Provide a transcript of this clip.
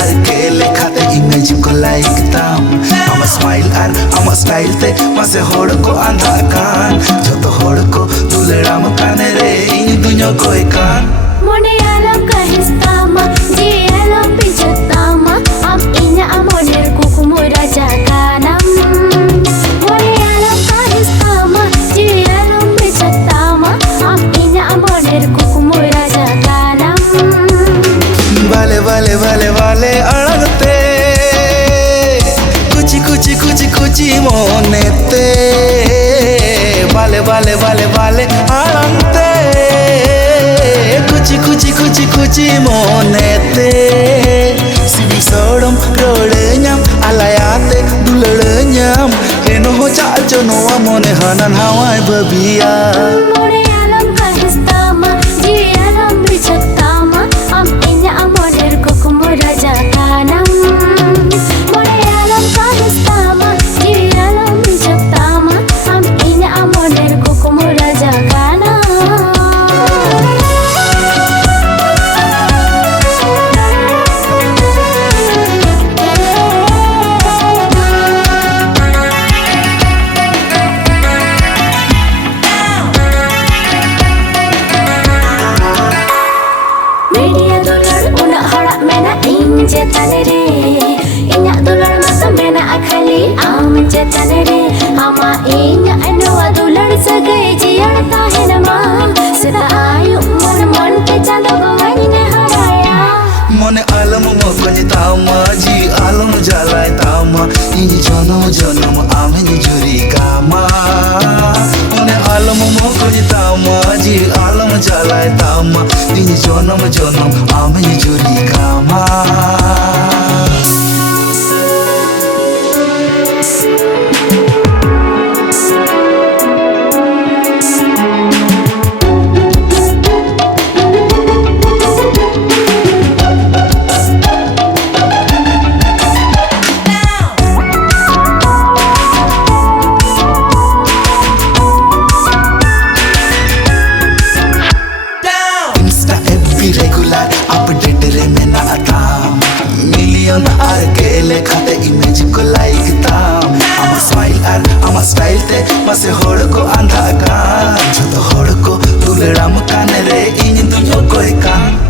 ar kele khate image ko like tam ama smile ar ama style te mase hor ko andha kan joto hor ko duleram kane re in dunyo ko kan mone alam kahistama ji alam pijatama am inya amoner kukumu raja kanam mone alam kahistama ji alam pijatama am inya amoner kukumu raja kanam vale vale vale vale alagte kuchi kuchi kuchi kuchi monete vale vale vale vale alagte kuchi kuchi kuchi kuchi monete sibi sodom rolenyam alayate dulenyam eno ho cha chono mone hanan hawai babia mone alam kahistama ji alam pijatama am inya amoner kukumu raja kanam mone alam kahistama ji alam pijatama am inya amoner kukumu raja kanam media dolar una hara mena inje tanere inya dolar masa mena akhali am je tanere ama inya anwa dolar sagai jiyarta hai nama sida ayu mon mon ke chando bawani ne haraya mone alam mokoni tama ji alam jalai tama ini janam janam amin juri kama mone alam mokoni tama ji alam jalai tama ini janam janam amin juri kama regular update re mena atam million ar kele khate image ko like tam ama smile ar ama style te mase hor ko andha kan joto hor ko duleram kane re in dunyo ko kan